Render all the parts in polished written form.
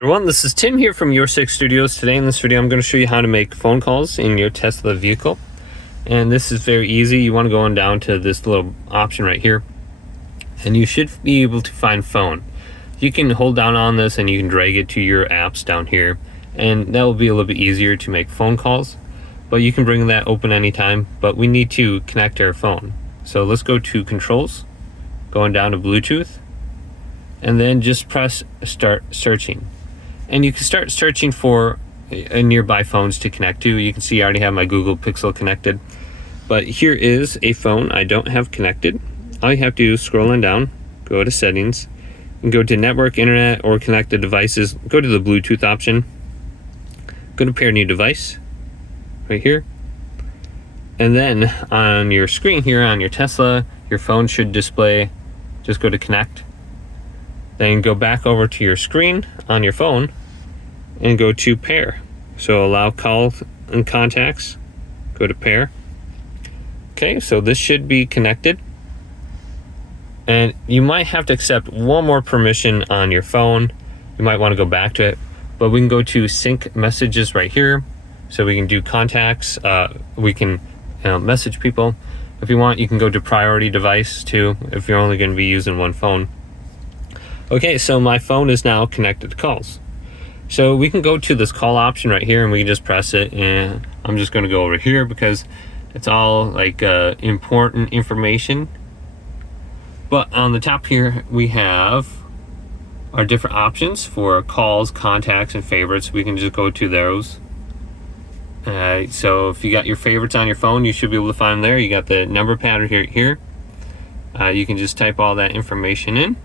Everyone, this is Tim here from Your Six Studios. Today in this video I'm going to show you how to make phone calls in your Tesla vehicle. And this is very easy. You want to go on down to this little option right here, and you should be able to find phone. You can hold down on this and you can drag it to your apps down here, and that will be a little bit easier to make phone calls. But you can bring that open anytime, but we need to connect our phone. So let's go to controls, going down to Bluetooth, and then just press start searching. And you can start searching for nearby phones to connect to. You can see I already have my Google Pixel connected, but here is a phone I don't have connected. All you have to do is scroll on down, go to settings, and go to network, internet, or connected devices. Go to the Bluetooth option, go to pair new device right here, and then on your screen here on your Tesla, your phone should display. Just go to connect, then go back over to your screen on your phone and go to pair. So allow calls and contacts, go to pair. Okay, so this should be connected. And you might have to accept one more permission on your phone. You might want to go back to it, but we can go to sync messages right here. So we can do contacts, we can message people. If you want, you can go to priority device too, if you're only going to be using one phone. Okay, so my phone is now connected to calls. So we can go to this call option right here and we can just press it, and I'm just going to go over here because it's all like important information. But on the top here we have our different options for calls, contacts, and favorites. We can just go to those. So if you got your favorites on your phone, you should be able to find them there. You got the number pad here. You can just type all that information in.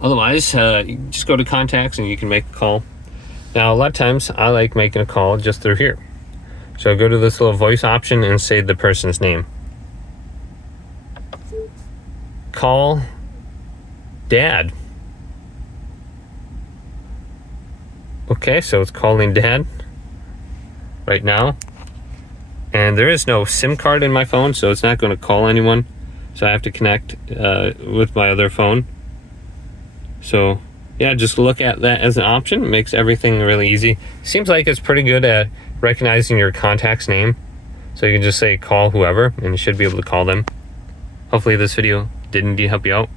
Otherwise, you just go to contacts and you can make a call. Now, a lot of times I like making a call just through here. So go to this little voice option and say the person's name. Call Dad. Okay, so it's calling Dad right now. And there is no SIM card in my phone, so it's not going to call anyone. So I have to connect with my other phone. So yeah, just look at that as an option. It makes everything really easy. Seems like it's pretty good at recognizing your contact's name. So you can just say call whoever and you should be able to call them. Hopefully this video did indeed help you out.